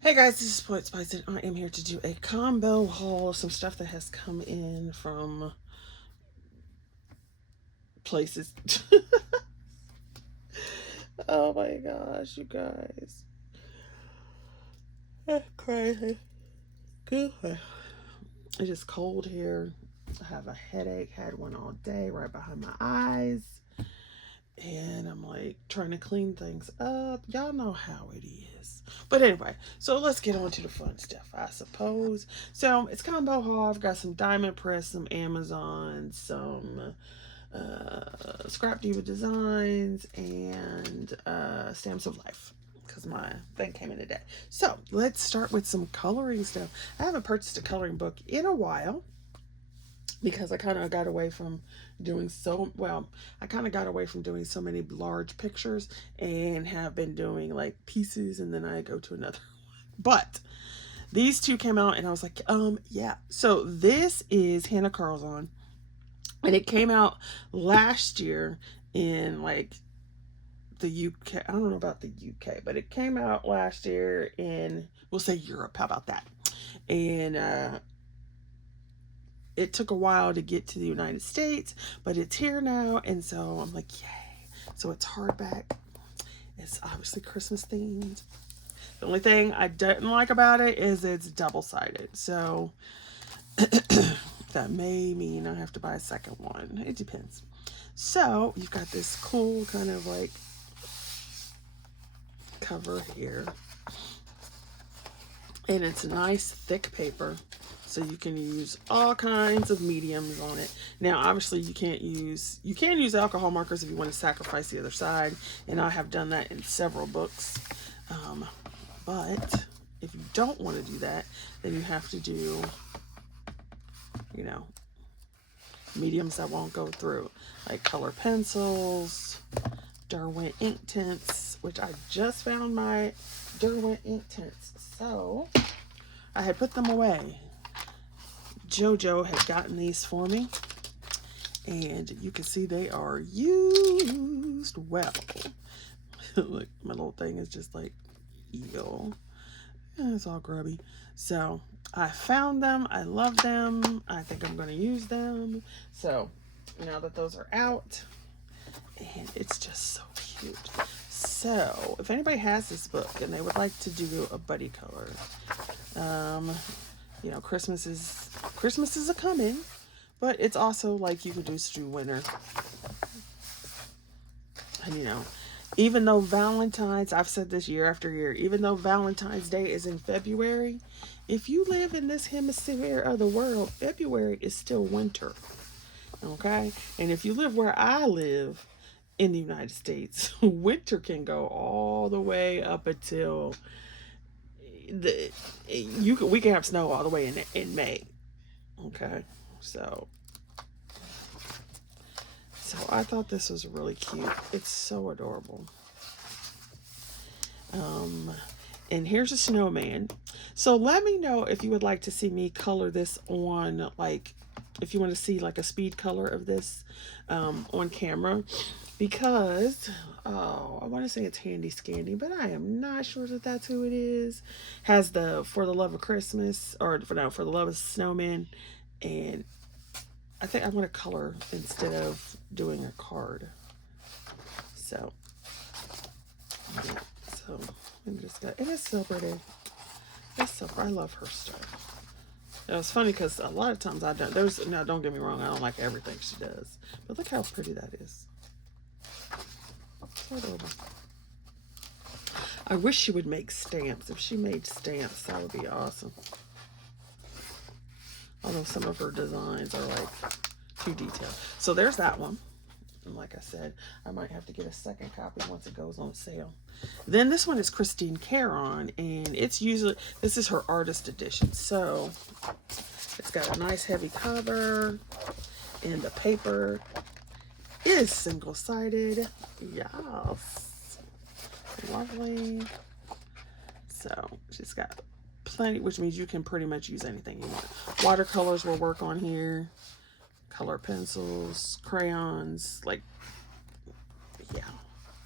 Hey guys, this is Sport Spice and I am here to do a combo haul of some stuff that has come in from places. Oh my gosh, you guys. That's crazy. Good. It's just cold here. I have a headache, had one all day right behind my eyes. And I'm like trying to clean things up. Y'all know how it is. But anyway, so let's get on to the fun stuff, I suppose. So it's combo haul. I've got some Diamond Press, some Amazon, some Scrapdiva Designs, and Stamps of Life. Because my thing came in today. So let's start with some coloring stuff. I haven't purchased a coloring book in a while because I kind of got away from doing I kind of got away from doing so many large pictures and have been doing like pieces and then I go to another. But these two came out and I was like, yeah. So this is Hannah Carlson and it came out last year in like the UK. I don't know about the UK, but it came out last year in, we'll say Europe. How about that? And it took a while to get to the United States, but it's here now, and so I'm like, yay. So it's hardback. It's obviously Christmas themed. The only thing I didn't like about it is it's double-sided. So that may mean I have to buy a second one. It depends. So you've got this cool kind of like cover here. And it's nice thick paper. So you can use all kinds of mediums on it. Now, obviously you can use alcohol markers if you want to sacrifice the other side. And I have done that in several books. But if you don't want to do that, then you have to do, you know, mediums that won't go through. Like color pencils, Derwent ink tints, which I just found my Derwent ink tints. So I had put them away. JoJo had gotten these for me, and you can see they are used well. Look, my little thing is just like eel. Yeah, it's all grubby. So I found them. I love them. I think I'm going to use them. So now that those are out, and it's just so cute. So if anybody has this book and they would like to do a buddy color, you know, Christmas is a coming, but it's also like you could do winter. And you know, even though I've said this year after year, even though Valentine's Day is in February, if you live in this hemisphere of the world, February is still winter. Okay? And if you live where I live in the United States, winter can go all the way up until we can have snow all the way in May. Okay, so I thought this was really cute. It's so adorable. And here's a snowman. So let me know if you would like to see me color this on, like, if you want to see like a speed color of this on camera, because I want to say it's Handy Scandy, but I am not sure that that's who it is. Has the For the Love of Christmas, or For the Love of Snowman, and I think I want to color instead of doing a card. So yeah, so I'm just got, and it's so pretty. It's so pretty. I love her stuff. It was funny because a lot of times I don't. Now, don't get me wrong. I don't like everything she does, but look how pretty that is. So adorable. I wish she would make stamps. If she made stamps, that would be awesome. Although some of her designs are like too detailed. So there's that one. And like I said, I might have to get a second copy once it goes on sale. Then this one is Christine Caron, and it's usually, this is her artist edition. So it's got a nice heavy cover, and the paper is single-sided. Yes. Lovely. So she's got plenty, which means you can pretty much use anything you want. Watercolors will work on here. Color pencils, crayons, like, yeah.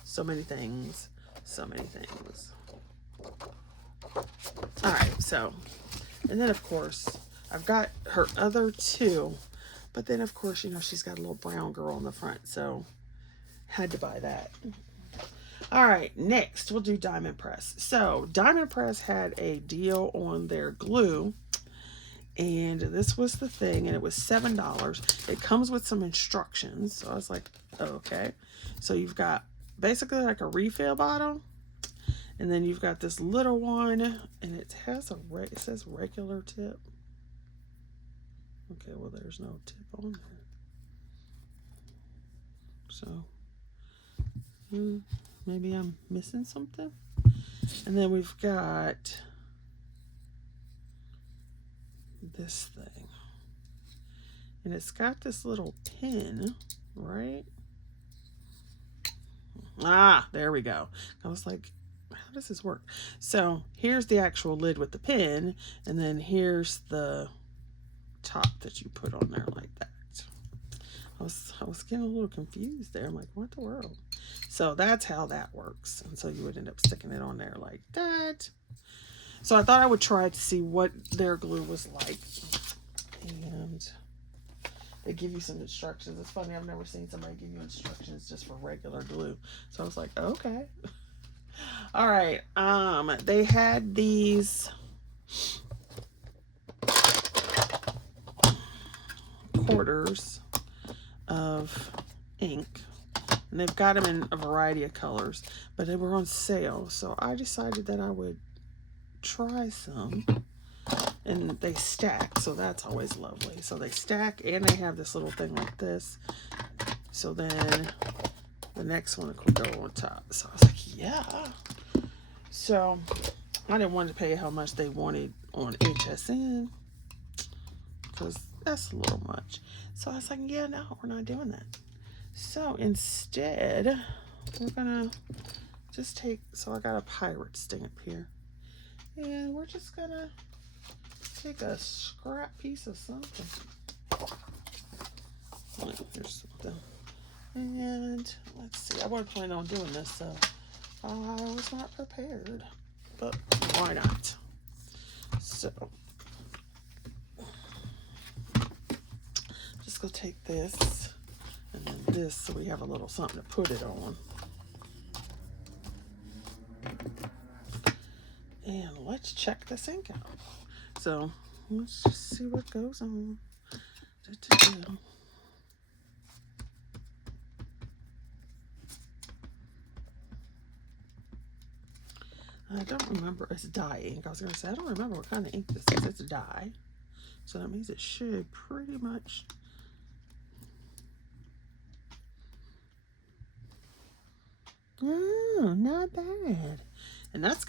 So many things. So many things. So, and then of course, I've got her other two, but then of course, you know, she's got a little brown girl on the front, so had to buy that. All right, next we'll do Diamond Press. So Diamond Press had a deal on their glue, and this was the thing, and it was $7. It comes with some instructions, so I was like, okay. So you've got basically like a refill bottle, and then you've got this little one, and it has it says regular tip. Okay, well there's no tip on there. So maybe I'm missing something. And then we've got this thing, and it's got this little pin, right? Ah, there we go. I was like, how does this work? So here's the actual lid with the pin, and then here's the top that you put on there like that. I was getting a little confused there. I'm like, what the world? So that's how that works. And so you would end up sticking it on there like that. So I thought I would try to see what their glue was like. And they give you some instructions. It's funny, I've never seen somebody give you instructions just for regular glue. So I was like, okay. All right. They had these quarters of ink, and they've got them in a variety of colors, but they were on sale, so I decided that I would try some. And they stack, so that's always lovely. So they stack, and they have this little thing like this, so then the next one could go on top. So I was like, yeah. So I didn't want to pay how much they wanted on HSN, because that's a little much. So I was like, yeah, no, we're not doing that. So instead, we're gonna just take, so I got a pirate stamp here, and we're just gonna take a scrap piece of something. Here's something. And let's see, I wasn't planning on doing this, so I was not prepared, but why not? So just go take this and then this, so we have a little something to put it on. And let's check this ink out. So let's just see what goes on. I don't remember. It's dye ink. I was going to say, I don't remember what kind of ink this is. It's dye. So that means it should pretty much. Oh, not bad. And that's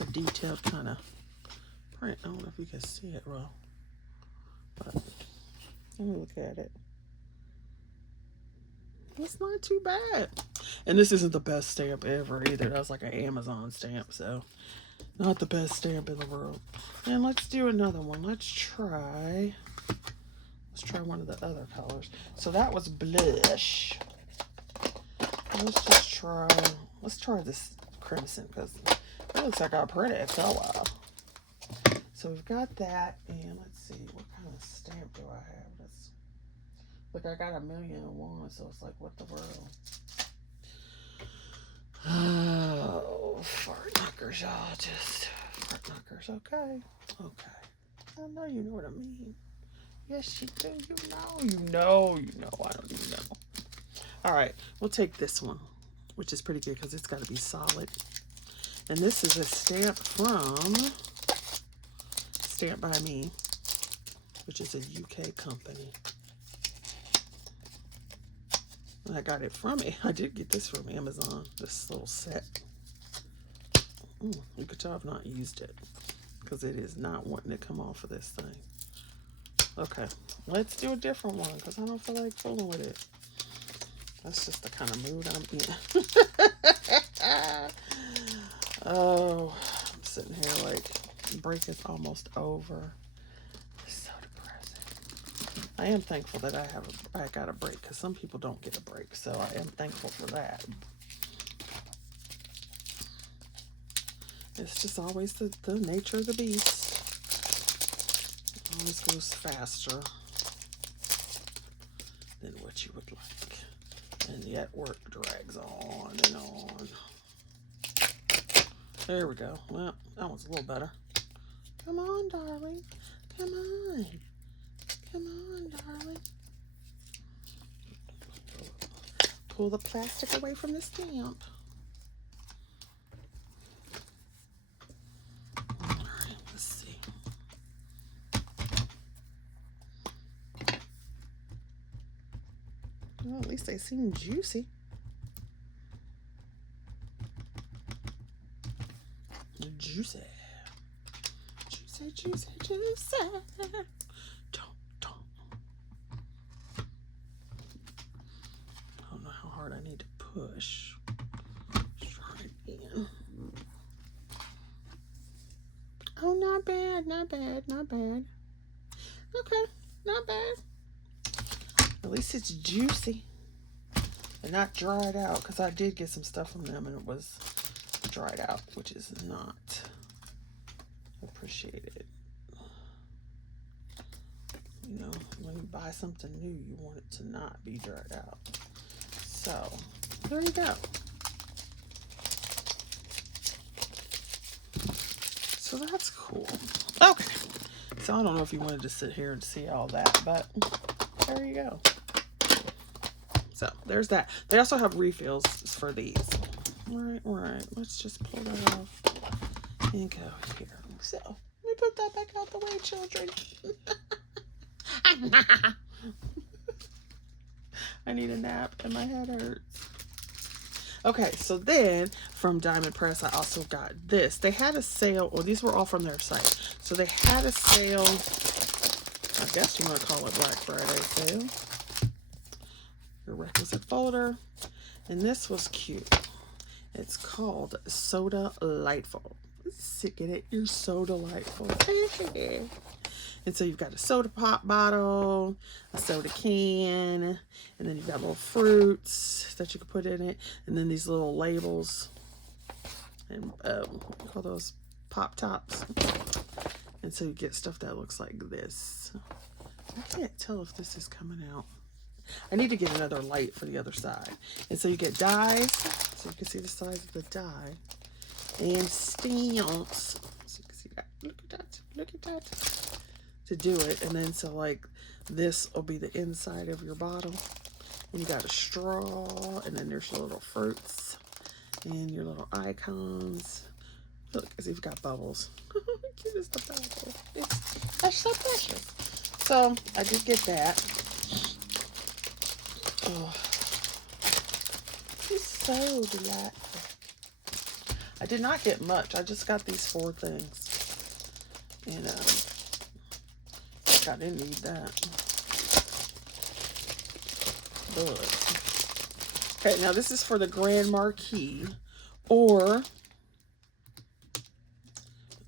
a detailed kind of print. I don't know if you can see it well, but let me look at it. It's not too bad. And this isn't the best stamp ever either. That's like an Amazon stamp, so not the best stamp in the world. And let's do another one. Let's try one of the other colors. So that was blush. Let's try this crimson, because it looks like a pretty color. So we've got that, and let's see, what kind of stamp do I have? Look, I got 1,000,001, so it's like, what the world? Oh, fart knockers, y'all. Just fart knockers. Okay. I know you know what I mean. Yes, you do. You know. I don't even know. All right, we'll take this one, which is pretty good because it's got to be solid. And this is a stamp from Stamp by Me, which is a UK company. I got it from it. I did get this from Amazon, this little set. You could tell I've not used it because it is not wanting to come off of this thing. Okay, let's do a different one because I don't feel like fooling with it. That's just the kind of mood I'm in. Oh, I'm sitting here like break is almost over. It's so depressing. I am thankful that I got a break, because some people don't get a break, so I am thankful for that. It's just always the nature of the beast. always goes faster than what you would like. And yet work drags on and on. There we go. Well, that one's a little better. Come on, darling. Come on. Come on, darling. Pull the plastic away from the stamp. Alright, let's see. Well, at least they seem juicy. Juicy. Juicy, juicy, juicy. Don't. I don't know how hard I need to push. Let's try again. Oh, not bad, not bad, not bad. Okay, not bad. At least it's juicy and not dried out, because I did get some stuff from them and it was dried out, which is not appreciated. You know, when you buy something new, you want it to not be dried out. So, there you go. So that's cool. Okay. So I don't know if you wanted to sit here and see all that, but there you go. So there's that. They also have refills for these. Right. Let's just pull that off and go here. So let me put that back out the way, children. I need a nap and my head hurts. Okay, so then from Diamond Press, I also got this. They had a sale. Well, these were all from their site. So they had a sale. I guess you want to call it Black Friday sale. Your requisite folder. And this was cute. It's called Soda Lightful. Get it? You're so delightful. And so you've got a soda pop bottle, a soda can, and then you've got little fruits that you can put in it, and then these little labels, and what do you call those? Pop tops. And so you get stuff that looks like this. I can't tell if this is coming out. I need to get another light for the other side. And so you get dies, so you can see the size of the die, and stamps, so you can see that. Look at that, to do it. And then so like this will be the inside of your bottle, and you got a straw, and then there's your little fruits and your little icons. Look, as you've got bubbles. Cute as the bubble. That's so precious. So I did get that. Oh, it's so delightful. I did not get much. I just got these 4 things. And I didn't need that. But okay, now this is for the Grand Marquee, or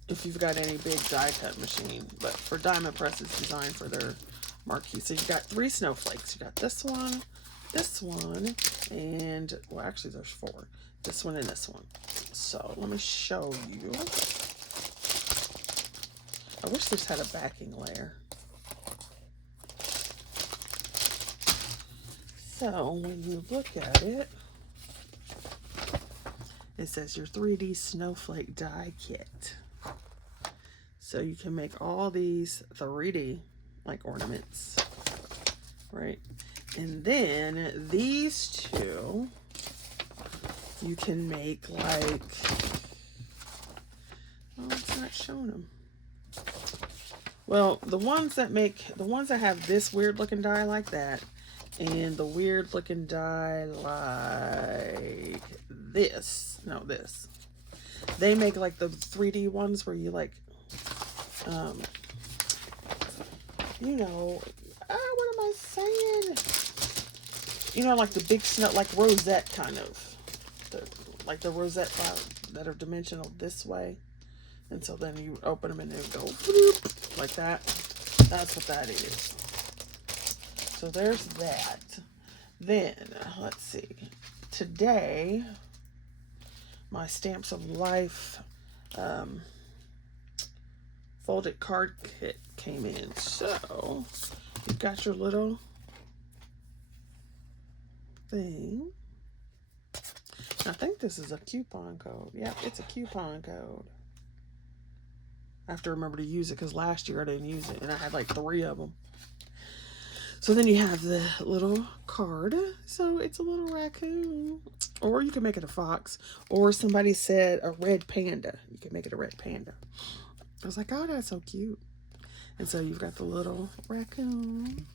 if you've got any big die cut machine. But for Diamond Press, it's designed for their marquee. So you've got 3 snowflakes. You got this one, and well, actually there's 4. This one and this one. So let me show you. I wish this had a backing layer. So when you look at it, it says your 3D snowflake die kit. So you can make all these 3D like ornaments, right? And then these 2 you can make like, oh, it's not showing them. Well, the ones that have this weird looking die like that, and the weird looking die like this, no, this, they make like the 3D ones where you like, you know, what am I saying? You know, like the big snow, like rosette kind of, like the rosette that are dimensional this way. And so then you open them and they go whoop, like that. That's what that is. So there's that. Then, let's see. Today, my Stamps of Life folded card kit came in. So you've got your little thing. I think this is a coupon code. Yeah, it's a coupon code. I have to remember to use it because last year I didn't use it and I had like 3 of them. So then you have the little card. So it's a little raccoon. Or you can make it a fox. Or somebody said a red panda. You can make it a red panda. I was like, oh, that's so cute. And so you've got the little raccoon.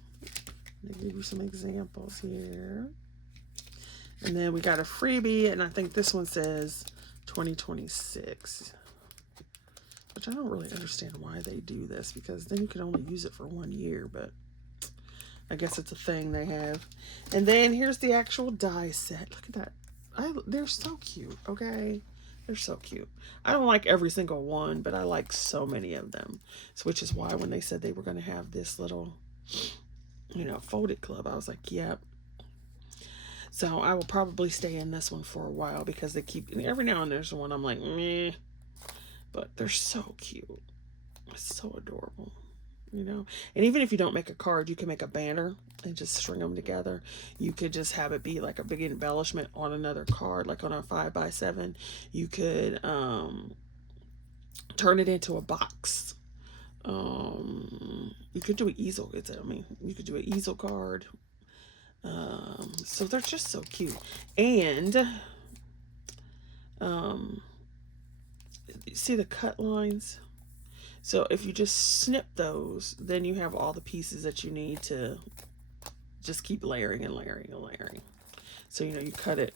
They give you some examples here. And then we got a freebie. And I think this one says 2026. Which I don't really understand why they do this. Because then you can only use it for 1 year. But I guess it's a thing they have. And then here's the actual die set. Look at that. They're so cute, okay? They're so cute. I don't like every single one, but I like so many of them. So, which is why when they said they were going to have this little, you know, folded club, I was like, yep. So I will probably stay in this one for a while because they keep, every now and there's one I'm like, meh. But they're so cute. It's so adorable. You know, and even if you don't make a card, you can make a banner and just string them together. You could just have it be like a big embellishment on another card, like on a 5x7. You could turn it into a box. You could do an easel. You could do an easel card. So they're just so cute. And see the cut lines? So if you just snip those, then you have all the pieces that you need to just keep layering and layering and layering. So, you know, you cut it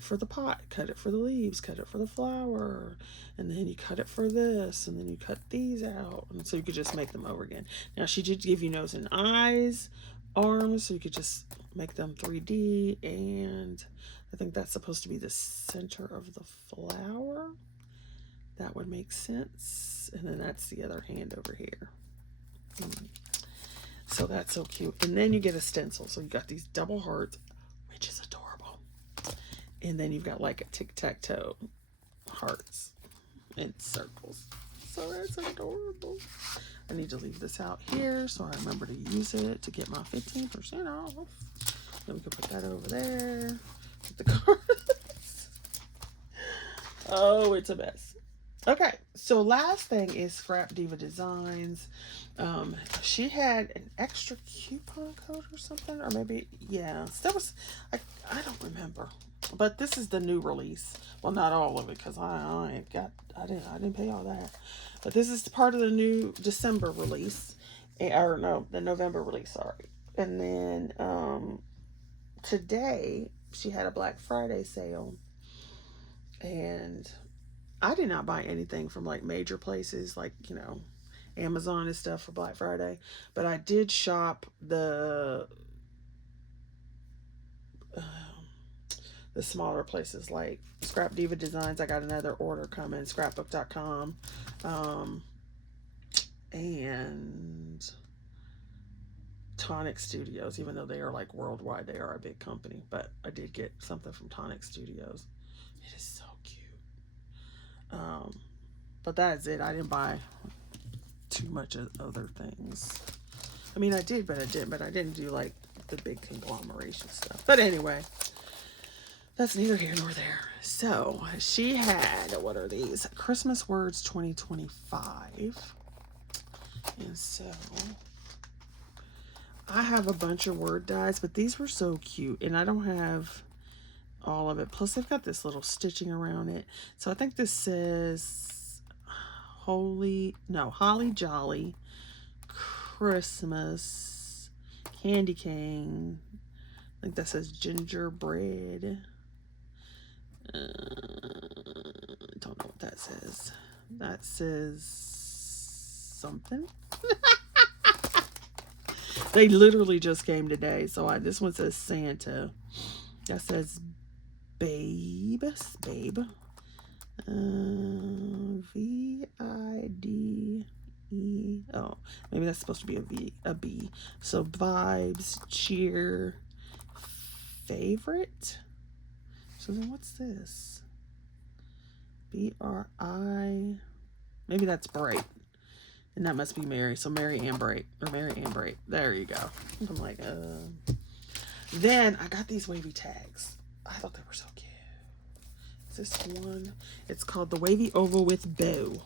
for the pot, cut it for the leaves, cut it for the flower, and then you cut it for this, and then you cut these out. And so you could just make them over again. Now, she did give you nose and eyes, arms, so you could just make them 3D, and I think that's supposed to be the center of the flower. That would make sense. And then that's the other hand over here. So that's so cute. And then you get a stencil. So you got these double hearts, which is adorable. And then you've got like a tic-tac-toe hearts and circles. So that's adorable. I need to leave this out here so I remember to use it to get my 15% off. Then we can put that over there with the cards. Oh, it's a mess. Okay, so last thing is Scrapdiva Designs. She had an extra coupon code or something, or maybe, yeah, that was, I don't remember. But this is the new release. Well, not all of it, because I didn't pay all that. But this is part of the new December release, or no, the November release, sorry. And then today she had a Black Friday sale, and I did not buy anything from like major places like, you know, Amazon and stuff for Black Friday, but I did shop the smaller places like Scrapdiva Designs. I got another order coming, scrapbook.com, and Tonic Studios, even though they are like worldwide, they are a big company, but I did get something from Tonic Studios. It is so cute. But that's it. I didn't buy too much of other things. I mean, I did, but I didn't do like the big conglomeration stuff. But anyway, that's neither here nor there. So she had, what are these? Christmas Words 2025. And so I have a bunch of word dies, but these were so cute, and I don't have all of it. Plus they've got this little stitching around it. So I think this says Holly Jolly Christmas Candy Cane. I think that says gingerbread. Don't know what that says. That says something. They literally just came today. So this one says Santa. That says Babe. V-I-D-E. Oh, maybe that's supposed to be a B. So vibes, cheer, favorite. So then what's this? B-R-I. Maybe that's bright. And that must be Mary. So Mary Ann Bright, or Mary Ann Bright. There you go. I'm like, Then I got these wavy tags. I thought they were so cute. Is this one? It's called the Wavy Oval with Bow.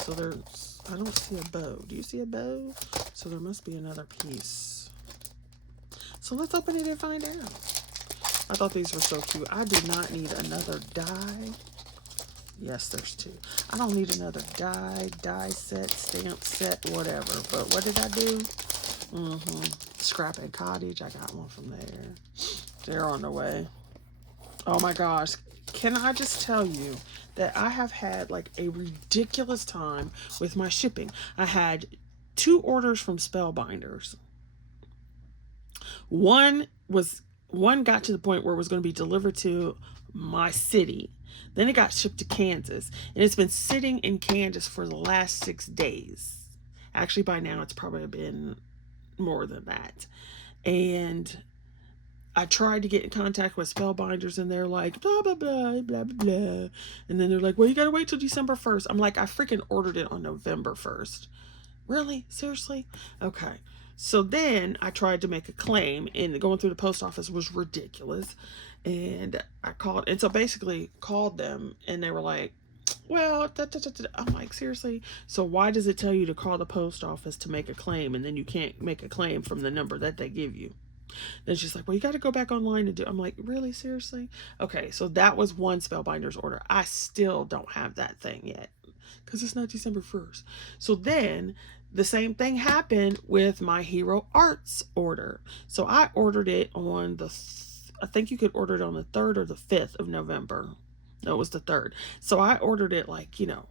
So there's, I don't see a bow. Do you see a bow? So there must be another piece. So let's open it and find out. I thought these were so cute. I do not need another die. Yes, there's two. I don't need another die set, stamp set, whatever. But what did I do? Scrap and Cottage. I got one from there. They're on the way. Oh my gosh. Can I just tell you that I have had like a ridiculous time with my shipping. I had 2 orders from Spellbinders. One got to the point where it was going to be delivered to my city. Then it got shipped to Kansas. And it's been sitting in Kansas for the last 6 days. Actually, by now it's probably been more than that. And I tried to get in contact with Spellbinders and they're like, blah, blah, blah, blah, blah, blah. And then they're like, well, you got to wait till December 1st. I'm like, I freaking ordered it on November 1st. Really? Seriously? Okay. So then I tried to make a claim, and going through the post office was ridiculous. And I called, and so basically called them, and they were like, well, I'm like, seriously? So why does it tell you to call the post office to make a claim, and then you can't make a claim from the number that they give you? Then she's like, well, you got to go back online and do. I'm like, really? Seriously? Okay, so that was one Spellbinders order. I still don't have that thing yet because it's not December 1st. So then the same thing happened with my Hero Arts order. So I ordered it on the, I think you could order it on the 3rd or the 5th of November. No, it was the 3rd. So I ordered it like, you know,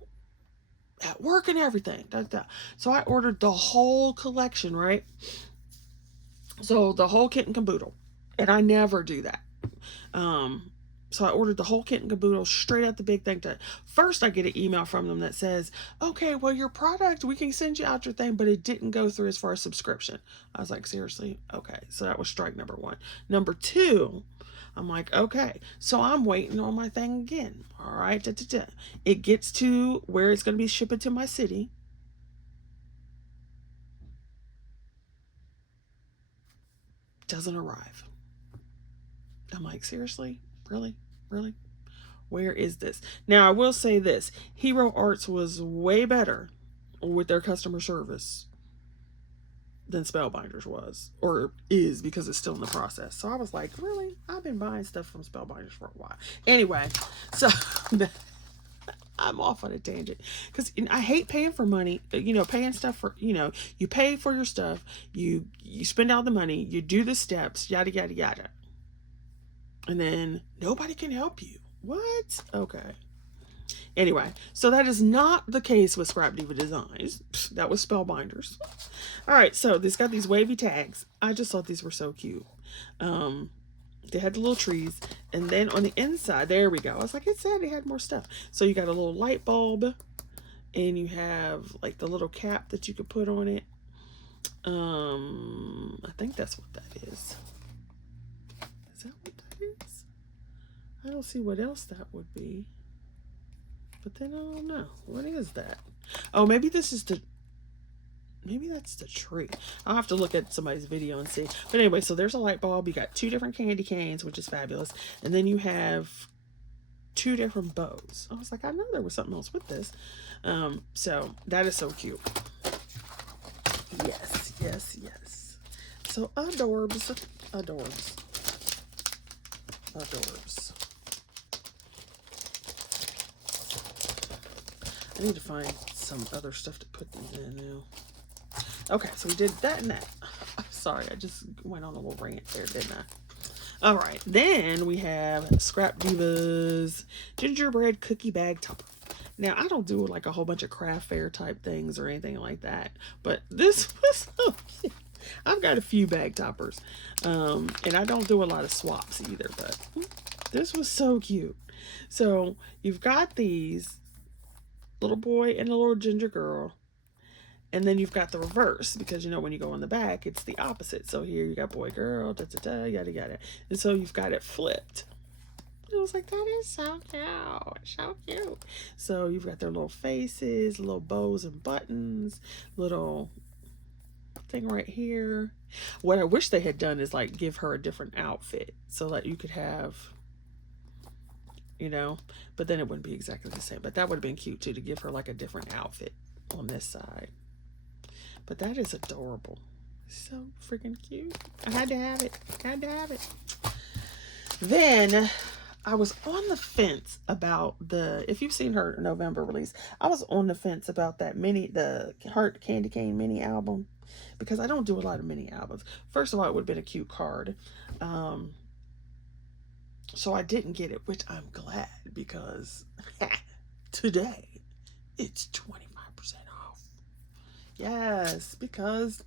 at work and everything. So I ordered the whole collection, right? So the whole kit and caboodle. And I never do that. So I ordered the whole kit and caboodle straight out the big thing. First, I get an email from them that says, okay, well, your product, we can send you out your thing, but it didn't go through as far as subscription. I was like, seriously? Okay. So that was strike number 1. Number 2, I'm like, okay. So I'm waiting on my thing again. All right. It gets to where it's going to be shipping to my city. Doesn't arrive. I'm like, seriously? Really? Where is this? Now, I will say this. Hero Arts was way better with their customer service than Spellbinders was, or is, because it's still in the process. So I was like, really? I've been buying stuff from Spellbinders for a while. Anyway, so I'm off on a tangent because I hate paying for money, you know, paying stuff for, you know, you pay for your stuff, you spend all the money, you do the steps, yada, yada, yada. And then nobody can help you. What? Okay. Anyway, so that is not the case with Scrapdiva Designs. That was Spellbinders. All right, so this got these wavy tags. I just thought these were so cute. They had the little trees. And then on the inside, there we go. I was like, it said it had more stuff. So you got a little light bulb. And you have like the little cap that you could put on it. I think that's what that is. Is that what that is? I don't see what else that would be. But then I don't know. What is that? Oh, maybe this is the... Maybe that's the tree. I'll have to look at somebody's video and see. But anyway, so there's a light bulb. You got 2 different candy canes, which is fabulous. And then you have 2 different bows. I was like, I know there was something else with this. So that is so cute. Yes, yes, yes. So adorbs. Adorbs. Adorbs. I need to find some other stuff to put these in now. Okay, so we did that and that. Sorry, I just went on a little rant there, didn't I? All right, then we have Scrapdiva's gingerbread cookie bag topper. Now, I don't do like a whole bunch of craft fair type things or anything like that, but this was so cute. I've got a few bag toppers, and I don't do a lot of swaps either, but this was so cute. So you've got these little boy and a little ginger girl, and then you've got the reverse, because you know when you go on the back it's the opposite. So here you got boy girl, yada yada, and so you've got it flipped. I was like, that is so cute. So cute. So you've got their little faces, little bows and buttons, little thing right here. What I wish they had done is like give her a different outfit so that you could have, you know, but then it wouldn't be exactly the same. But that would have been cute too, to give her like a different outfit on this side. But that is adorable. So freaking cute. I had to have it. Had to have it. Then I was on the fence about the, if you've seen her November release, I was on the fence about that the Heart Candy Cane mini album, because I don't do a lot of mini albums. First of all, it would have been a cute card. So I didn't get it, which I'm glad, because today it's 25% off. Yes, because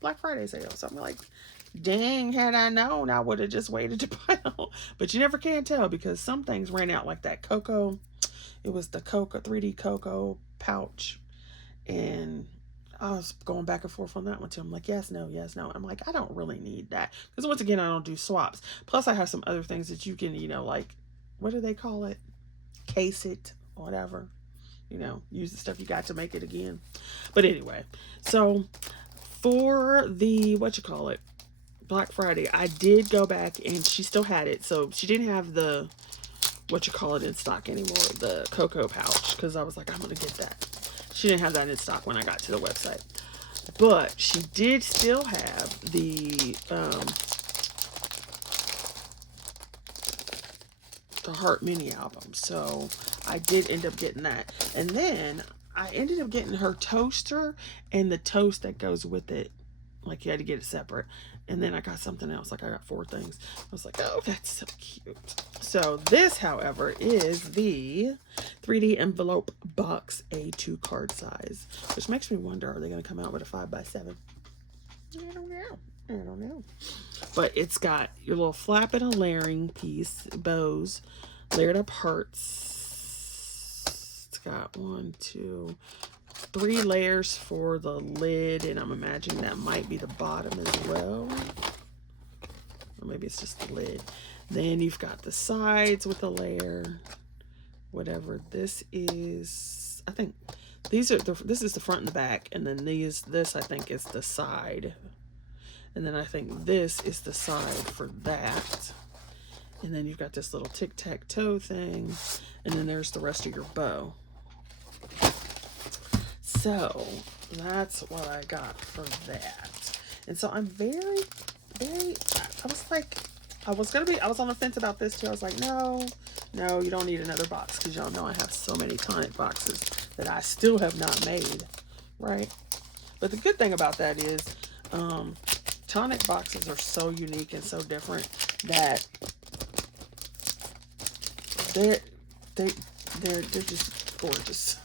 Black Friday sale. So I'm like, dang, had I known, I would have just waited to buy them. But you never can tell, because some things ran out, like that Cocoa. It was the Cocoa 3D Cocoa pouch, and I was going back and forth on that one too. I'm like, yes, no, yes, no. I'm like, I don't really need that, because once again, I don't do swaps. Plus, I have some other things that you can, you know, like, what do they call it? Case it, whatever. You know, use the stuff you got to make it again. But anyway, so for the, what you call it, Black Friday, I did go back, and she still had it. So she didn't have the, what you call it, in stock anymore, the Cocoa pouch, because I was like, I'm going to get that. She didn't have that in stock when I got to the website. But she did still have the Heart mini album. So I did end up getting that. And then I ended up getting her toaster and the toast that goes with it. Like, you had to get it separate. And then I got something else. Like, I got 4 things. I was like, oh, that's so cute. So this, however, is the 3D envelope box A2 card size, which makes me wonder, are they going to come out with a 5x7? I don't know. I don't know. But it's got your little flap and a layering piece, bows, layered up hearts. It's got 1, 2, 3 layers for the lid, and I'm imagining that might be the bottom as well. Or maybe it's just the lid. Then you've got the sides with a layer. Whatever this is, I think these are this is the front and the back, and then this I think is the side, and then I think this is the side for that. And then you've got this little tic-tac-toe thing, and then there's the rest of your bow. So that's what I got for that. And so I'm very, very, I was on the fence about this too. I was like, no, you don't need another box, because y'all know I have so many tonic boxes that I still have not made, right? But the good thing about that is tonic boxes are so unique and so different that they're just gorgeous.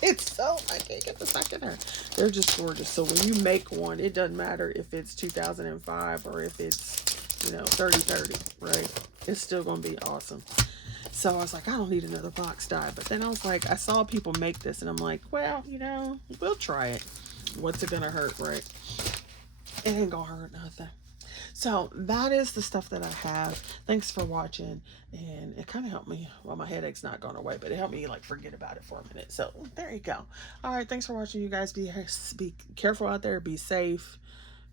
It's so, I can't get the second her. They're just gorgeous. So when you make one, it doesn't matter if it's 2005 or if it's, you know, 3030, right? It's still going to be awesome. So I was like, I don't need another box die. But then I was like, I saw people make this, and I'm like, well, you know, we'll try it. What's it going to hurt, right? It ain't going to hurt nothing. So that is the stuff that I have. Be for watching, and it kind of helped me. Well, my headache's not gone away, but it helped me like forget about it for a minute. So there you go. All right, thanks for watching, you guys. Be careful out there. Be safe.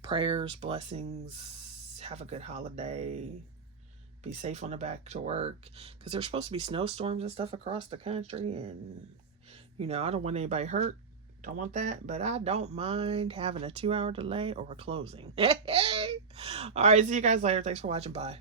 Prayers, blessings. Have a good holiday. Be safe on the back to work, because there's supposed to be snowstorms and stuff across the country, and you know, I don't want anybody hurt. Don't want that, but I don't mind having a 2-hour delay or a closing. All right, see you guys later. Thanks for watching. Bye.